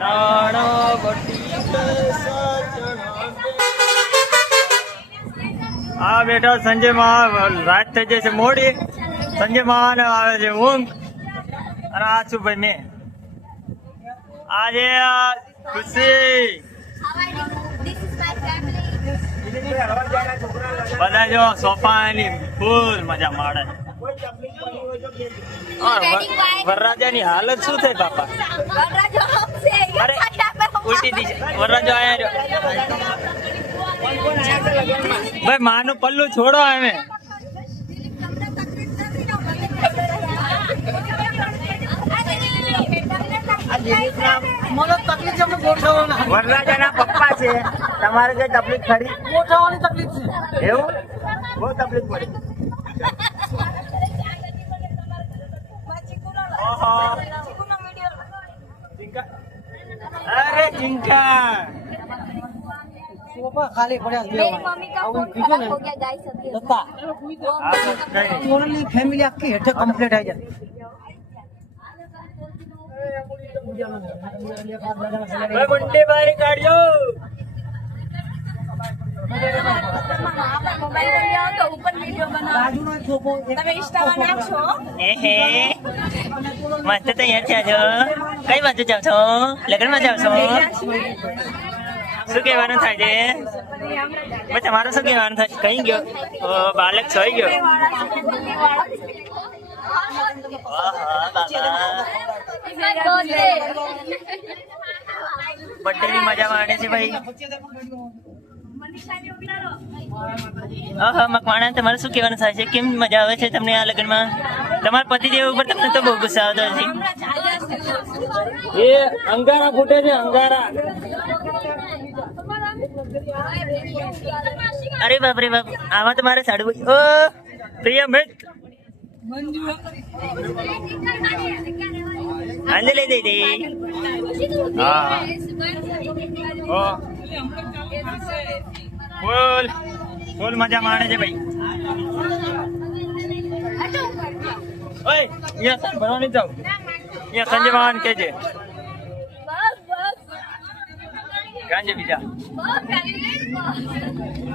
આ બેઠા સંજય માં રાત થઈ જશે મોડી. સંજય માં આવે છે ઊંઘ અને આ છું ભાઈ મેં આજે ખુશી બધા જો સોફાની ફૂલ મજા માણે. વરરાજાની હાલત શું થઈ બાપા? અરે ઉલટી દીધી વરરાજો આયા ભાઈ માનું પલ્લું છોડો અમે. વરરાજાના પપ્પા છે. તમારે કઈ તકલીફ ખરી? ગોઠવવાની તકલીફ છે. એવું બહુ તકલીફ પડી. અરે ચિંકા ખાલી પડ્યા ફેમિલી આખી હેઠે કમ્પ્લીટ આવી જાય. ગુંડી બારી કાઢજો. મસ્ત તૈયાર થયા છો. કઈ બાજુ જાવ છો? લગ્ન માં જાવ છો? શું કહેવાનું થાય છે? તમારું શું કહેવાનું થાય? કઈ ગયો બાલક સોઈ ગયો? બર્થડે ની મજા માણે છે ભાઈ. મકવાણા તમારે શું કહેવાનું થાય છે? કેમ મજા આવે છે તમને આ લગ્નમાં? તમારા પતિદેવ ઉપર તમને તો બહુ ગુસ્સા આવતો હશે. એ અંગારા ફૂટે છે અંગારા. અરે બાપ રે બાપ, આમાં તો મારે સાડું. ઓ પ્રિયા મિત આંદે લઈ દઈ દે. હા ફૂલ ફૂલ મજા માણે છે ભાઈ. ઓય અહીંયા ભરવા નહીં જાવ. અહીંયા સંજય માન કે છે ગાંજે બીજા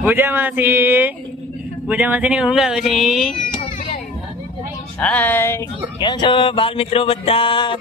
પૂજા માસી ની ઊંઘ આવે છે. હાય કેમ છો બાલ મિત્રો બધા?